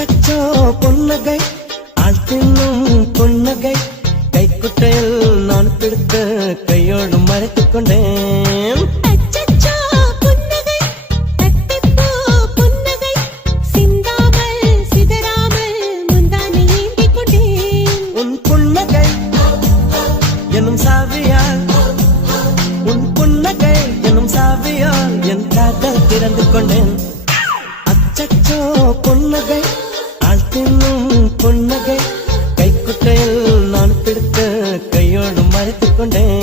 அச்சச்சோ புன்னகை ஆள் தின்னும் புன்னகை கைக்குட்டையில் நான் பிடித்த கையோடு மறைத்துக் கொண்டேன். அச்சச்சோ புன்னகை அத்திப்பூ புன்னகை சிந்தாமல் சிதறாமல் முந்தானை ஏந்திக் கொண்டேன். உன் புன்னகை எனும் சாவியால் உன் புன்னகை எனும் சாவியால் என் காதல் திறந்து கொண்டேன். அச்சச்சோ புன்னகை ஆள் தின்னும் புன்னகை கைக்குட்டையில் நான் பிடித்த கையோடு மறைத்துக் கொண்டேன்.